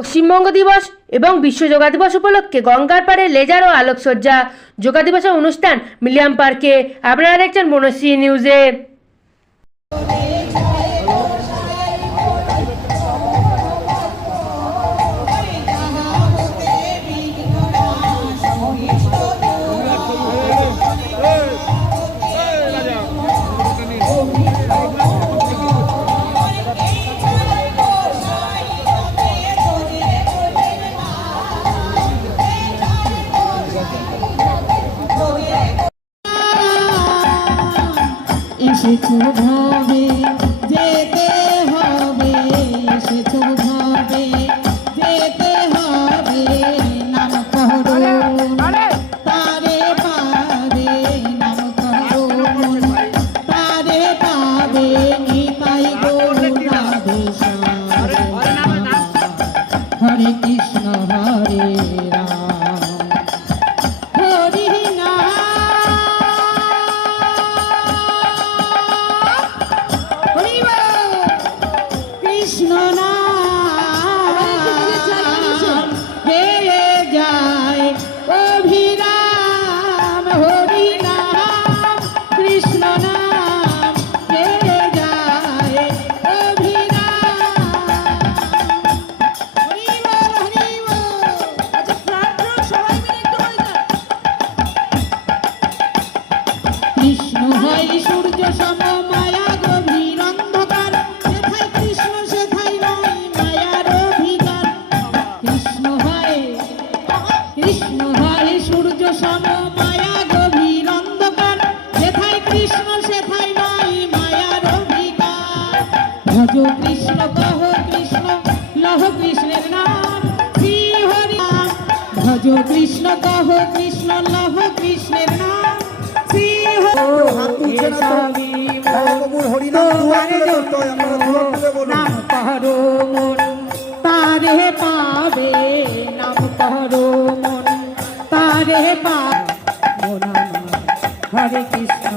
পশ্চিমবঙ্গ দিবস এবং বিশ্ব যোগা দিবস উপলক্ষে গঙ্গার পাড়ে লেজার ও আলোকসজ্জা। যোগা দিবসের অনুষ্ঠান মিলিয়াম পার্কে। আপনারা দেখছেন বনশ্রী নিউজে। এসেছো ভাবে যেতে হবে, এসেছো ভাবে যেতে হবে, নাম করো তারে পাবে, নাম করো তারে পাবে, নিতাই গৌর রাধে শ্যাম। হরে কৃষ্ণ হরে রাম, হরি নাম কৃষ্ণ নাম গেয়ে যায় অভিরাম, হরি নাম কৃষ্ণ নাম গেয়ে যায় অভিরাম। হরি বল হরি বল। আচ্ছা প্রাণ সবাই মিলে একটু হয়ে যান। কৃষ্ণ হয় সূর্য সম মায়া গভীর অন্ধকার, সেথায় কৃষ্ণ সেথায় নয় মায়ার অধিকার। কৃষ্ণ হয় সূর্য সম মায়া গভীর অন্ধকার, সেথায় কৃষ্ণ সেথায় নয় মায়ার অধিকার। ভজ কৃষ্ণ কহ কৃষ্ণ লহ কৃষ্ণের নাম, শ্রী হরি নাম। ভজ কৃষ্ণ কহ কৃষ্ণ লহ কৃষ্ণের নাম, শ্রী নাম করো মন তারে পাবে, নাম করো মন তারে পাবে। হরে কৃষ্ণ